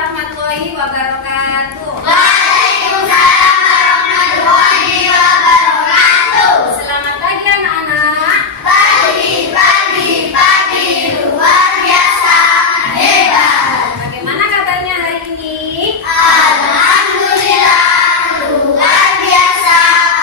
warahmatullahi wabarakatuh. Waalaikumsalam warahmatullahi wabarakatuh. Selamat pagi anak-anak. Pagi luar biasa hebat. Bagaimana kabarnya hari ini? Alhamdulillah luar biasa.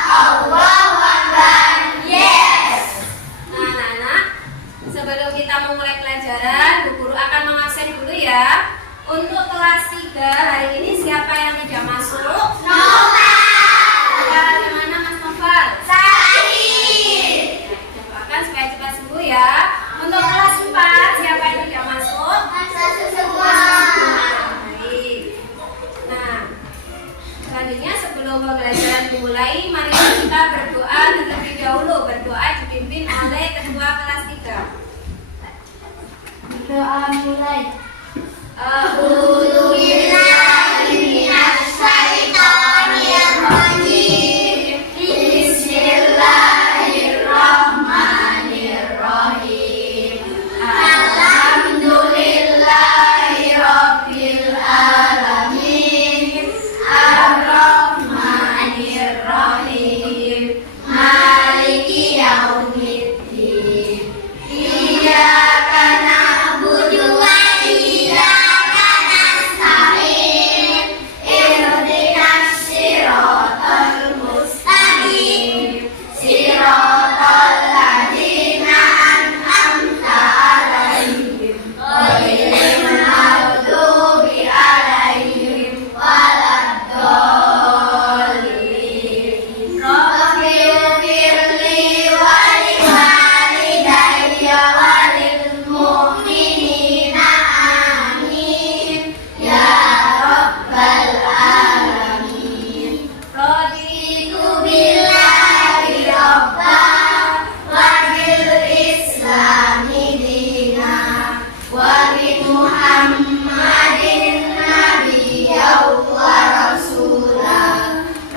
Allahu Akbar. Yes. Nah anak-anak, sebelum kita memulai pelajaran, Bu Guru akan mengabsen dulu ya. Untuk kelas 3 hari ini siapa yang tidak masuk? Bagaimana Mas Noval? Sahih. Doakan supaya cepat sembuh ya. Untuk kelas 4 siapa yang tidak masuk? Semua. Baik. Nah, selanjutnya sebelum pembelajaran dimulai, mari kita berdoa terlebih dahulu. Berdoa dipimpin oleh ketua kelas 3. Doa mulai. A'udzu billahi minasy syaithanir rajim. Bismillahirrahmanirrahim. Alhamdulillahirabbil alamin. Ar-Rahmanirrahim. Maliki yaumiddin. Iyyaka na'budu wa iyyaka nasta'in. Ihdinas siratal mustaqim. Siratal ladzina an'amta 'alaihim ghairil maghdubi 'alaihim waladdallin. Rabbighfirli wa liwalidayya wa lil mu'minina amin ya rabbal alamin. Raditu billahi rabba wa bil islami dina wa bi Muhammadin nabiyya wa rasula.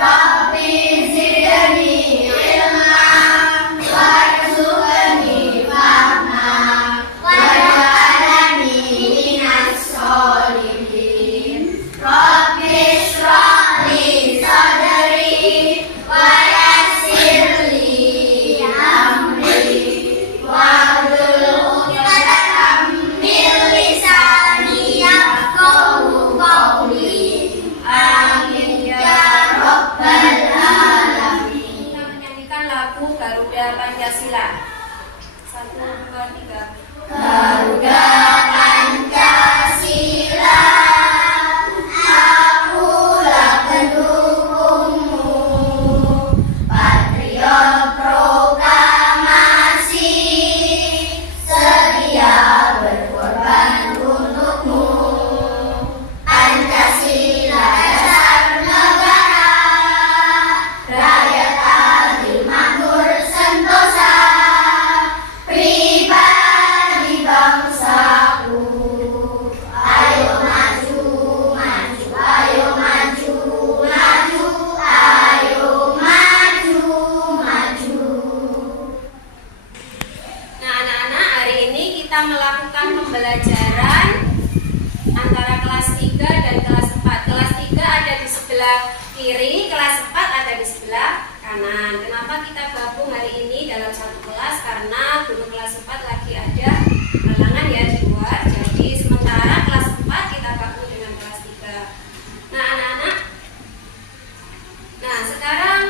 Rabbi zidni ilma warzuqni fahma waj'alni minas sholihin. Rabbi shrah li sadri wa yassir li amri wahlul 'uqdatam min lisani yafqahu qawli. Amin ya rabbal alamin. Kita menyanyikan lagu Garuda Pancasila. 1, 2, 3. Garuda Pancasila, akulah pendukungmu, patriot proklamasi, setia berkorban untukmu. Pancasila dasar negara, rakyat adil makmur sentosa, pribadi bangsaku. Ayo maju, maju, ayo maju, maju, ayo maju, maju. Nah anak-anak, hari ini kita melakukan pembelajaran antara kelas 3 dan kelas 4. Kelas 3 ada di sebelah kiri, kelas 4 ada di sebelah kanan. Kenapa kita gabung hari ini dalam satu kelas? Karena guru kelas 4 lagi ada halangan ya di luar. Jadi sementara kelas 4 kita gabung dengan kelas 3. Nah anak-anak, nah sekarang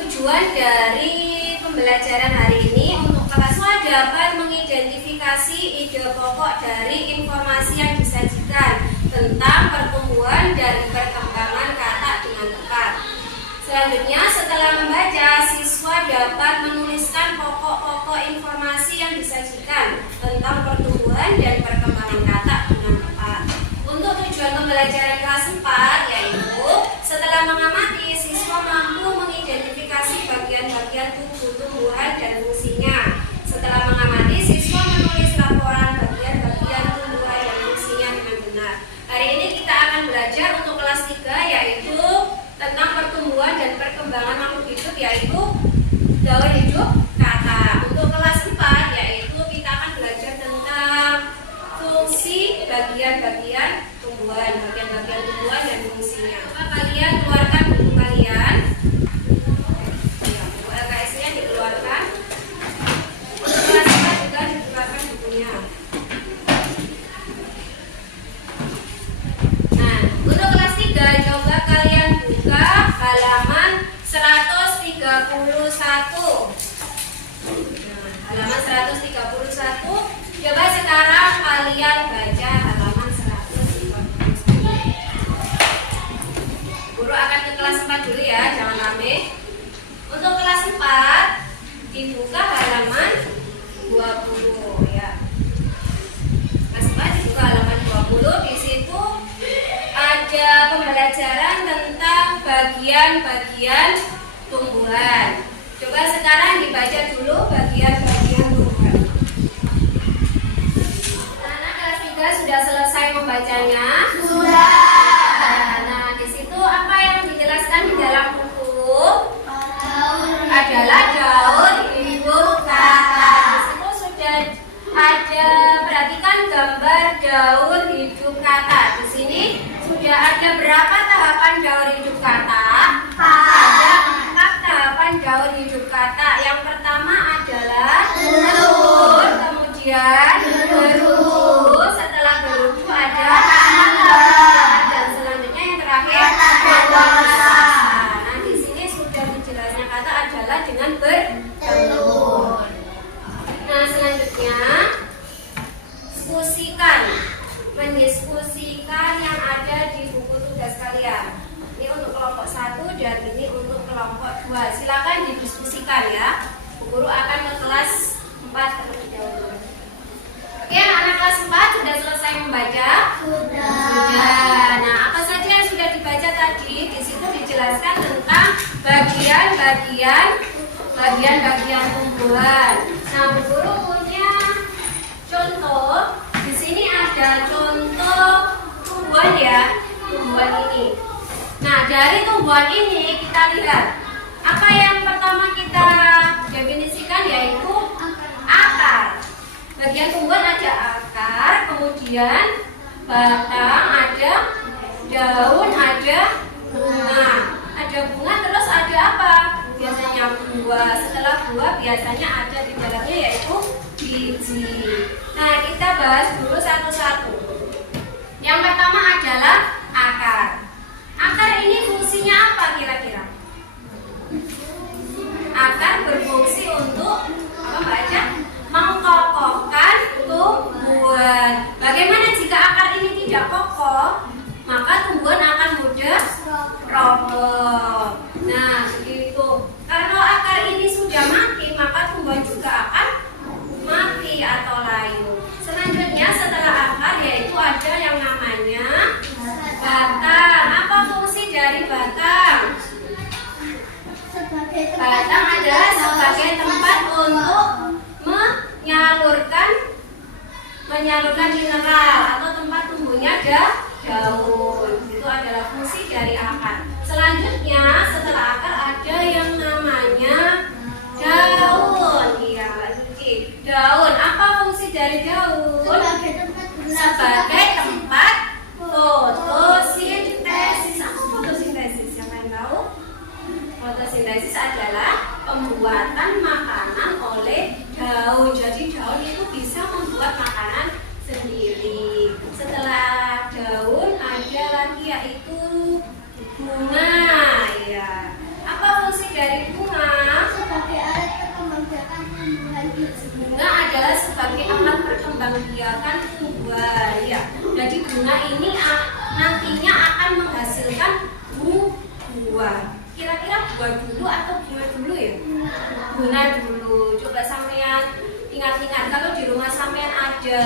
tujuan dari pembelajaran hari ini untuk kelas 4 dapat mengidentifikasi ide pokok dari informasi yang disajikan tentang pertumbuhan dan perkembangan kata dengan tepat. Selanjutnya, setelah membaca, siswa dapat menuliskan pokok-pokok informasi yang disajikan tentang pertumbuhan dan perkembangan kata dengan tepat. Untuk tujuan pembelajaran kelas 4 yaitu setelah mengamati, siswa mampu mengidentifikasi bagian-bagian tubuh tumbuhan dan fungsinya. Setelah mengamati, siswa menulis laporan bagian-bagian tumbuhan dan fungsinya dengan benar. Hari ini kita akan belajar untuk kelas 3 yaitu tentang pertumbuhan dan perkembangan makhluk hidup, yaitu daur hidup kata. Untuk kelas 4 yaitu kita akan belajar tentang fungsi bagian-bagian tumbuhan. 131. Coba sekarang kalian baca halaman 131. Guru akan ke kelas 4 dulu ya, jangan rame. Untuk kelas 4 dibuka halaman 20 ya. Kelas 4 dibuka halaman 20. Di situ ada pembelajaran tentang bagian-bagian tumbuhan. Coba sekarang dibaca dulu bagian-bagian tumbuhan. Anak kelas 3 sudah selesai membacanya? Sudah. Nah, di situ apa yang dijelaskan di dalam buku? Adalah daun hidup kata. Di situ sudah ada, perhatikan gambar daun hidup kata. Di sini sudah ada berapa tahapan daun hidup kata? Ada 4 tahapan daun hidup kata. Yang pertama adalah telur, kemudian berudu, setelah berudu ada dan selanjutnya yang terakhir dewasa. Nah, di sini sudah dijelaskan kata adalah dengan bertelur. Nah, selanjutnya mendiskusikan yang ada di buku tugas kalian. Ini untuk kelompok 1 dan ini untuk kelompok 2. Silakan didiskusikan ya. Bu Guru akan ke kelas 4 terlebih dahulu. Oke, anak kelas 4 sudah selesai membaca? Sudah. Nah, apa saja yang sudah dibaca tadi? Di situ dijelaskan tentang bagian-bagian tumbuhan. Nah, Bu Guru punya contoh. Di sini ada contoh tumbuhan ya, tumbuhan ini. Nah, dari tumbuhan ini kita lihat apa yang pertama kita definisikan, yaitu akar. Bagian tumbuhan ada akar, kemudian batang, ada daun, ada bunga. Ada bunga, terus ada apa? Biasanya buah. Setelah buah biasanya ada di dalamnya yaitu biji. Nah, kita bahas dulu satu-satu. Yang pertama adalah akar. Akar ini fungsinya apa kira-kira? Akar berfungsi untuk apa, Mbak Aja? Mengkokohkan tumbuhan. Bagaimana jika akar ini tidak kokoh? Maka tumbuhan akan mudah roboh. Nah, begitu. Kalau akar ini sudah mati, maka tumbuhan juga akan mati atau layu. Selanjutnya setelah akar yaitu ada yang namanya batang. Apa fungsi dari batang? Batang adalah sebagai tempat untuk menyalurkan mineral atau tempat tumbuhnya daun. Itu adalah fungsi dari akar. Selanjutnya setelah akar ada yang namanya daun. Iya, Mbak Suci. Daun. Apa fungsi dari daun? Sebagai tempat fotosintesis. Apa fotosintesis? Siapa yang tahu? Fotosintesis adalah pembuatan makanan oleh daun. Jadi daun itu bisa membuat makanan sendiri. Setelah daun ada lagi yaitu bunga. Ya. Apa fungsi dari bunga? Bunga adalah sebagai alat perkembangbiakan tumbuhan. Ya. Jadi bunga ini nantinya akan menghasilkan buah. Kira-kira buah dulu atau bunga dulu ya? Bunga dulu. Coba sampean ingat-ingat, kalau di rumah sampean ada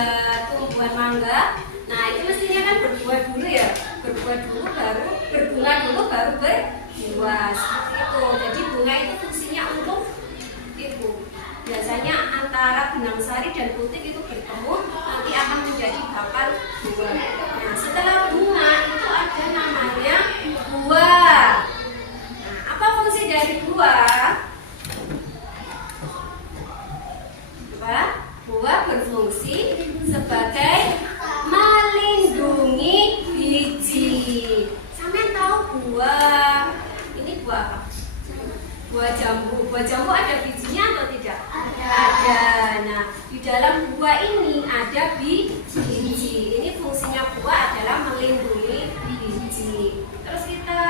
tumbuhan mangga, nah itu mestinya kan berbuah dulu ya. Berbuah dulu baru berbunga dulu baru berbuah. Seperti itu. Jadi bunga itu fungsinya untuk itu. Biasanya antara benang sari dan putik itu bertemu, nanti akan menjadi bakal buah. Nah, setelah bunga itu ada namanya buah. Apa fungsi dari buah? Buah berfungsi sebagai melindungi biji. Sampean tahu buah ini buah apa? Buah jambu. Buah jambu ada bijinya atau tidak? Ada. Nah, di dalam buah ini ada biji. Ini fungsinya buah adalah melindungi biji. Terus kita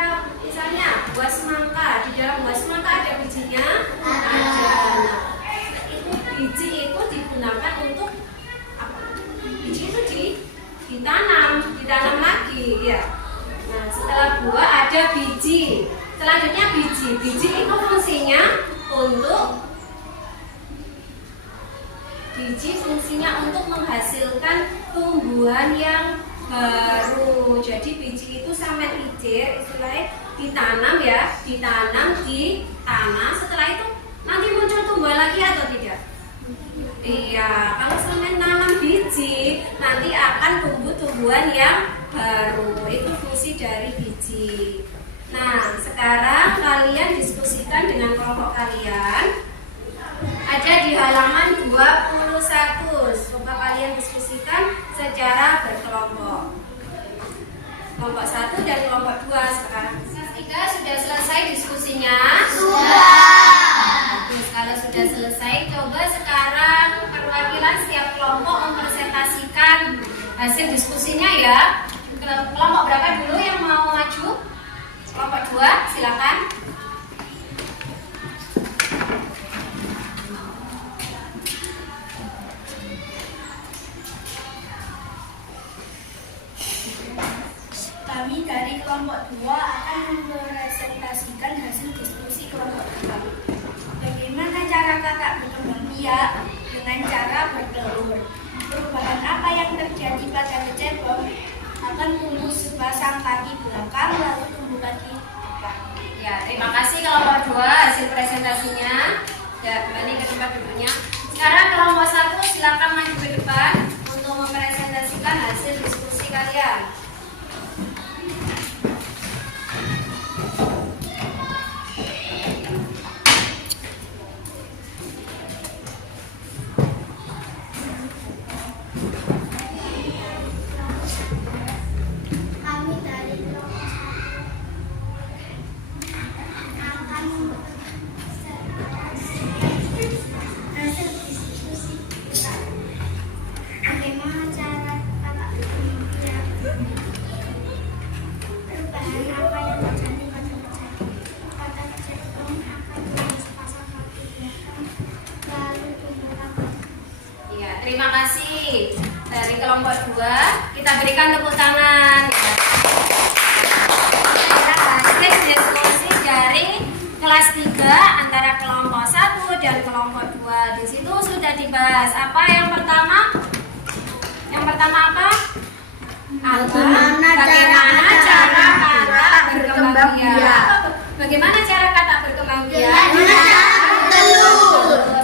misalnya buah semangka, di dalam buah semangka ada bijinya? Ada. Nah, itu biji itu Selanjutnya biji. Biji itu fungsinya untuk menghasilkan tumbuhan yang baru. Jadi biji itu sampai hijau, istilahnya ditanam ya, ditanam di tanah. Setelah itu nanti muncul tumbuhan lagi atau tidak? Iya, kalau semen nanam biji nanti akan tumbuh tumbuhan yang baru. Itu fungsi dari biji. Nah, sekarang kalian diskusikan dengan kelompok kalian. Ada di halaman 21. Coba kalian diskusikan secara berkelompok. Kelompok 1 dan kelompok 2 sekarang. Kelas 3 sudah selesai diskusinya? Sudah. Bagus, kalau sudah selesai, coba sekarang perwakilan setiap kelompok mempresentasikan hasil diskusinya ya. Kelompok berapa dulu yang mau maju? Kelompok 2, silakan. Kami dari kelompok 2 akan mempresentasikan hasil diskusi kelompok 2. Bagaimana cara kakak berkembang biak dengan cara bertelur? Perubahan apa yang terjadi pada kecebong? Akan tumbuh sepasang kaki belakang lalu tumbuh kaki depan. Ya, terima kasih kelompok 2 hasil presentasinya. Ya, kembali ke tempat duduknya. Sekarang kelompok 1 silakan maju ke depan untuk mempresentasikan hasil diskusi kalian. Kami dari kelompok 1 akan hasil diskusi kita. Bagaimana cara kakak berkembang biak? Perubahan apa yang terjadi pada kecebong akan tumbuh sepasang kaki belakang lalu tumbuh kaki. Ya, terima kasih dari kelompok 2. Kita berikan tepuk tangan. Kita hasil diskusi dari kelas 3 antara kelompok 1 dan kelompok 2. Di situ sudah dibahas apa yang pertama? Yang pertama apa? Bagaimana cara kakak berkembang biak? Bagaimana cara kakak berkembang biak?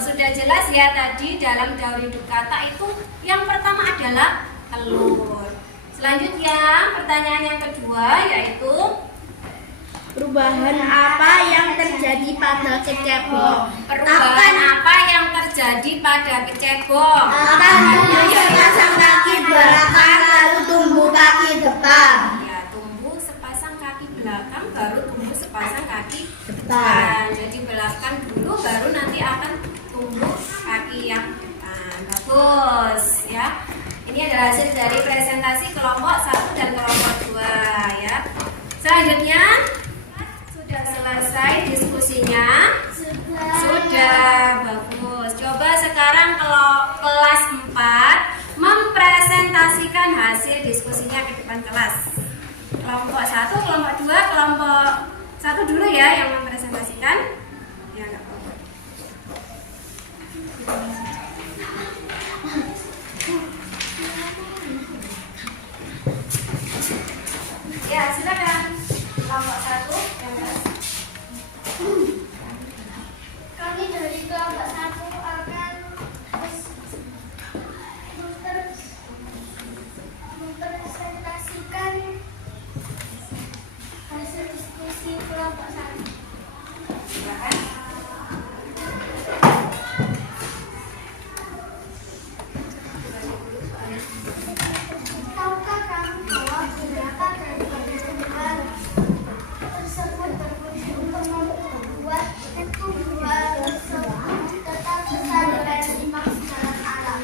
Sudah jelas ya tadi dalam daur hidup kata itu yang pertama adalah telur. Selanjutnya pertanyaan yang kedua yaitu Perubahan apa yang terjadi pada kecebong? perubahan apa yang terjadi pada kecebong? Akan tumbuh sepasang kaki belakang lalu tumbuh kaki depan. Ya, tumbuh sepasang kaki belakang baru tumbuh sepasang kaki depan. Jadi belakang dulu baru nanti akan tumbuh kaki yang depan. Bagus ya. Ini adalah hasil dari presentasi kelompok 1 dan kelompok 2 ya. Selanjutnya sudah selesai diskusinya. Sudah bagus. Coba sekarang kalau kelas 4 mempresentasikan hasil diskusinya ke depan kelas. Kelompok 1, kelompok 2, kelompok 1 dulu ya yang mempresentasikan. Ya, enggak apa-apa. Ya, silakan. Kelompok 1 yang kelas. Kami dari kelompok 1 akan mempresentasikan hasil diskusi kelompok 1. Silakan. Tahukah kamu bahwa beberapa dari tumbuhan tersebut berfungsi untuk membuat tumbuhan tersebut tetap besar dan seimbang secara alam.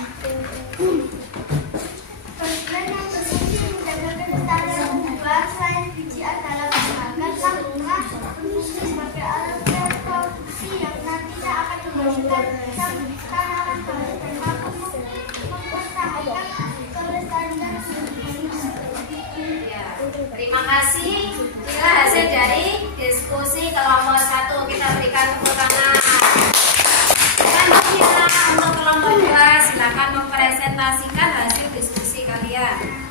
Bagian yang berfungsi menjaga kelestarian tumbuhan selain biji adalah berbagai lakukan fungsi sebagai alat reproduksi yang nantinya akan menghasilkan tanaman baru dan mampu mempertahankan kelestarian Ya, terima kasih. Inilah hasil dari diskusi kelompok 1. Kita berikan tepuk tangan. Selanjutnya untuk kelompok 2, silakan mempresentasikan hasil diskusi kalian.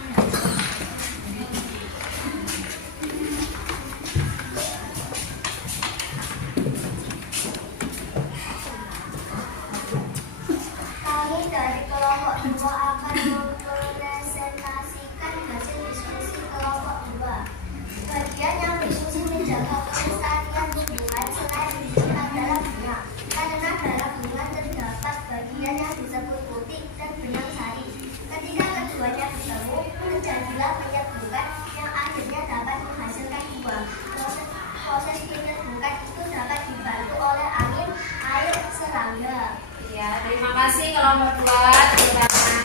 Kami dari kelompok 2 akan mempresentasikan hasil diskusi kelompok 2. Bagian yang diskusi menjaga kelestarian tumbuhan selain biji adalah bunga. Karena dalam bunga terdapat bagian yang disebut putik dan benang sari. Ketika keduanya bertemu, terjadilah penyerbukan yang akhirnya dapat menghasilkan buah. Proses penyerbukan itu dapat dibantu oleh angin, air, serangga. Ya, terima kasih kelompok 2. Terima kasih.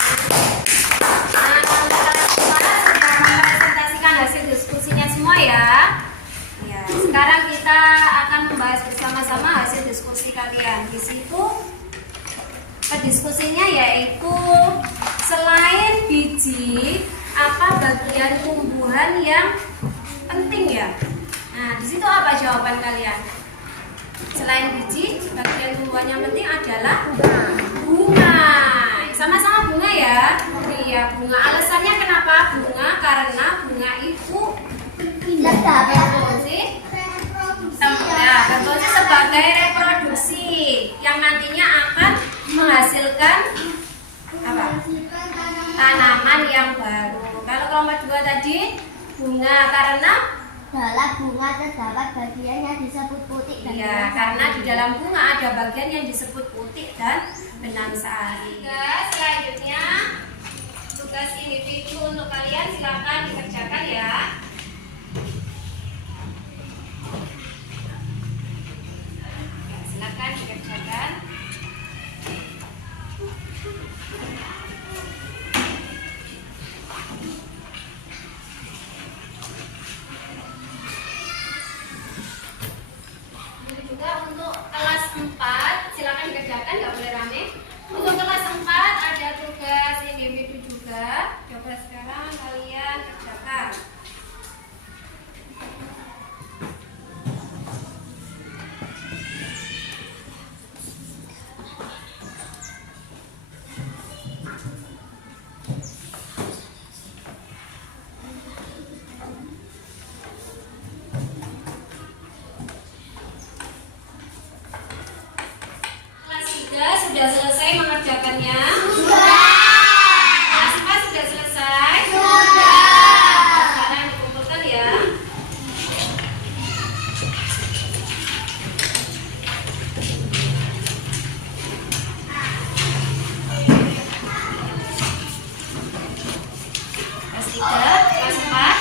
Nah, kelompok 2 sudah mempresentasikan hasil diskusinya semua ya. Ya, sekarang kita akan membahas bersama-sama hasil diskusi kalian. Di situ diskusinya yaitu selain biji, apa bagian tumbuhan yang penting ya? Nah, di situ apa jawaban kalian? Selain biji, bagian tumbuhan yang penting adalah bunga. Sama-sama bunga ya. Iya, bunga. Alasannya kenapa bunga? Karena bunga itu berfungsi sebagai reproduksi yang nantinya akan menghasilkan apa? Tanaman yang baru. Kalau kelompok 2 tadi bunga karena Dalam bunga terdapat bagian yang disebut putik dan iya, benang karena sari. di dalam bunga ada bagian yang disebut putik dan benang sari. Selanjutnya tugas individu untuk kalian silakan dikerjakan ya. Ya, silakan dikerjakan. Juga untuk kelas 4 silakan dikerjakan, nggak boleh rame. Untuk kelas 4 ada tugas individu juga. Coba sekarang kalian kerjakan. Kelas 3 sudah selesai mengerjakannya? Kelas 4 sudah selesai? Sekarang dikumpulkan ya. Kelas 3, kelas 4.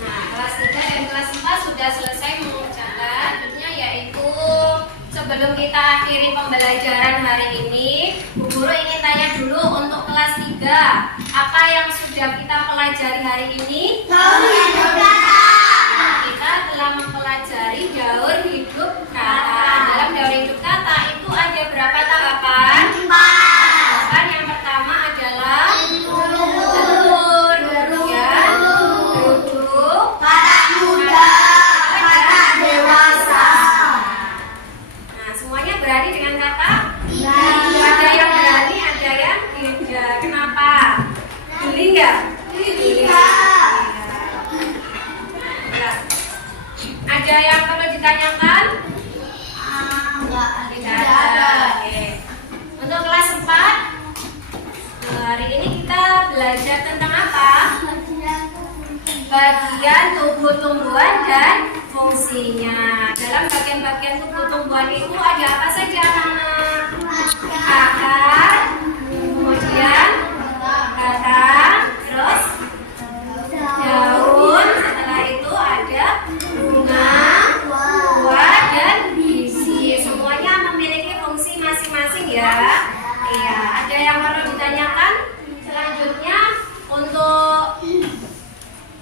Nah, kelas 3 dan kelas 4 sudah selesai mengerjakan. Tentunya yaitu sebelum kita akhiri pembelajaran hari ini, Bu Guru ingin tanya dulu untuk kelas 3, apa yang sudah kita pelajari hari ini? Nah, kita telah mempelajari daur hidup kata. Dalam daur hidup kata itu ada berapa tahapan? Tahapan yang pertama adalah telur, kemudian duduk, nah, semuanya berani dengan kata? Ada yang berani, ada yang tidak. Kenapa? Geli nggak? Iya. Ya. Ada yang perlu ditanyakan? Tidak ada. Oke. Untuk kelas 4, hari ini kita belajar tentang apa? Bagian tubuh tumbuhan dan fungsinya. Dalam bagian-bagian tubuh tumbuhan itu ada apa saja, anak-anak? Akar, kemudian batang, terus daun. Setelah itu ada bunga, buah, dan biji. Semuanya memiliki fungsi masing-masing ya. Iya. Ada yang perlu ditanyakan? Selanjutnya untuk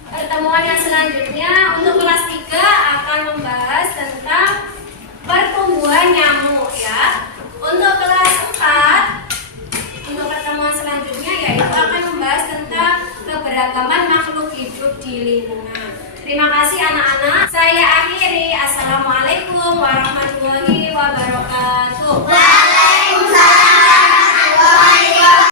pertemuan yang selanjutnya untuk kelas 3 akan membahas tentang pertumbuhan nyamuk ya. Untuk kelas 4 untuk keberagaman makhluk hidup di lingkungan. Terima kasih anak-anak. Saya akhiri. Assalamualaikum warahmatullahi wabarakatuh.